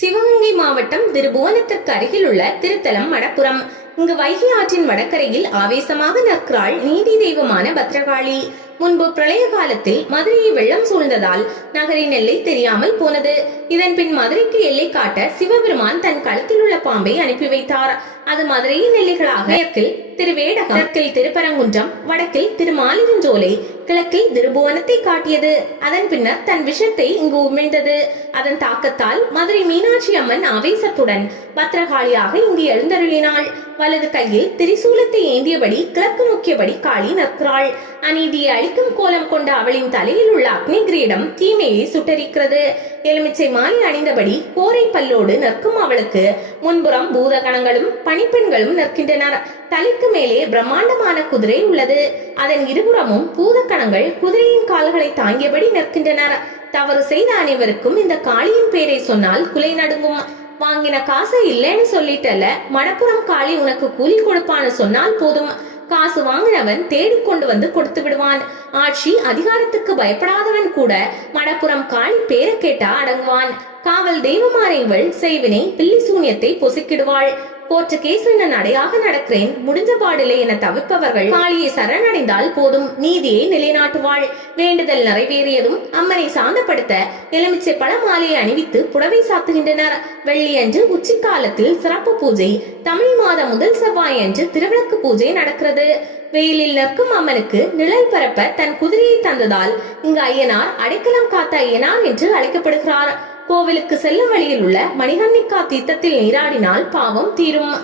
சிவகங்கை மாவட்டம் திருபுவனத்திற்கு அருகில் உள்ள திருத்தலம் மடப்புறம். இங்கு வைகை ஆற்றின் வடகரையில் ஆவேசமாக நிற்கிறாள் நீதி தெய்வமான பத்ரகாளி. முன்பு பிரளய காலத்தில் மதுரையை வெள்ளம் சூழ்ந்ததால் நகரின் எல்லை தெரியாமல் போனது. இதன் பின் மதுரைக்கு எல்லை காட்ட சிவபெருமான் தன் கழுத்தில் உள்ள பாம்பை அனுப்பி வைத்தார். அது மதுரையின் எல்லைகளாக மேற்கில் திருவேடகம், தெற்கில் திருப்பரங்குன்றம், வடக்கில் திருமாலிருஞ்சோலை, கிழக்கில் திருபுவனத்தை காட்டியது. அதன் பின்னர் தன் விஷத்தை இங்கு உமிழ்ந்தது. அதன் தாக்கத்தால் மதுரை மீனாட்சி அம்மன் ஆவேசத்துடன் பத்ரகாளியாக இங்கு எழுந்தருளினாள். வலது கையில் திரிசூலத்தை ஏந்தியபடி கிழக்கு நோக்கியபடி காளி நிற்கிறாள். அநீதியை அழிக்கும் கோலம் கொண்ட அவளின் தலையில் உள்ள அக்னி கிரீடம் தீமையை சுட்டரிக்கிறது. எலுமிச்சை மாலை அணிந்தபடி கோரை பல்லோடு நிற்கும் அவளுக்கு முன்புறம் பூதகணங்களும் பணிப்பெண்களும் நிற்கின்றனர். தலைக்கு மேலே பிரம்மாண்டமான குதிரை உள்ளது. அதன் இருபுறமும் பூதகணங்கள் குதிரையின் கால்களை தாங்கியபடி நிற்கின்றனர். தவறு செய்த அனைவருக்கும் இந்த காளியின் பேரை சொன்னால் குலை நடுங்கும். வாங்கின காசை இல்லைன்னு சொல்லிட்டல, மடப்புறம் காளி உனக்கு கூலி கொடுப்பான்னு சொன்னால் போதும். காசு வாங்கினவன் தேடிக்கொண்டு வந்து கொடுத்து விடுவான். ஆட்சி அதிகாரத்துக்கு பயப்படாதவன் கூட மடப்புறம் காளி பேரை கேட்டா அடங்குவான். காவல் தெய்வமான இவள் செய்வினை பில்லி சூன்யத்தை பொசுக்கிடுவாள். கோர்ட்டு கேஸ் நடையாக நடக்கிறேன், முடிஞ்ச பாடில்லை என தவிப்பவர்கள் காளியை சரணடைந்தால் போதும், நீதியை நிலைநாட்டுவாள். வேண்டுதல் நிறைவேறியதும் அம்மனை சாந்தப்படுத்த எலுமிச்சை பழ மாலையை அணிவித்து புடவை சாத்துகின்றனர். வெள்ளியன்று உச்சி காலத்தில் சிறப்பு பூஜை, தமிழ் மாத முதல் செவ்வாய் அன்று திருவிளக்கு பூஜை நடக்கிறது. வெயிலில் நிற்கும் அம்மனுக்கு நிழல் பரப்ப தன் குதிரையை தந்ததால் இங்கு ஐயனார் அடைக்கலம் காத்த ஐயனார் என்று அழைக்கப்படுகிறார். கோவிலுக்கு செல்லும் வழியில் உள்ள மணிகர்ணிகா தீர்த்தத்தில் நீராடினால் பாவம் தீரும்.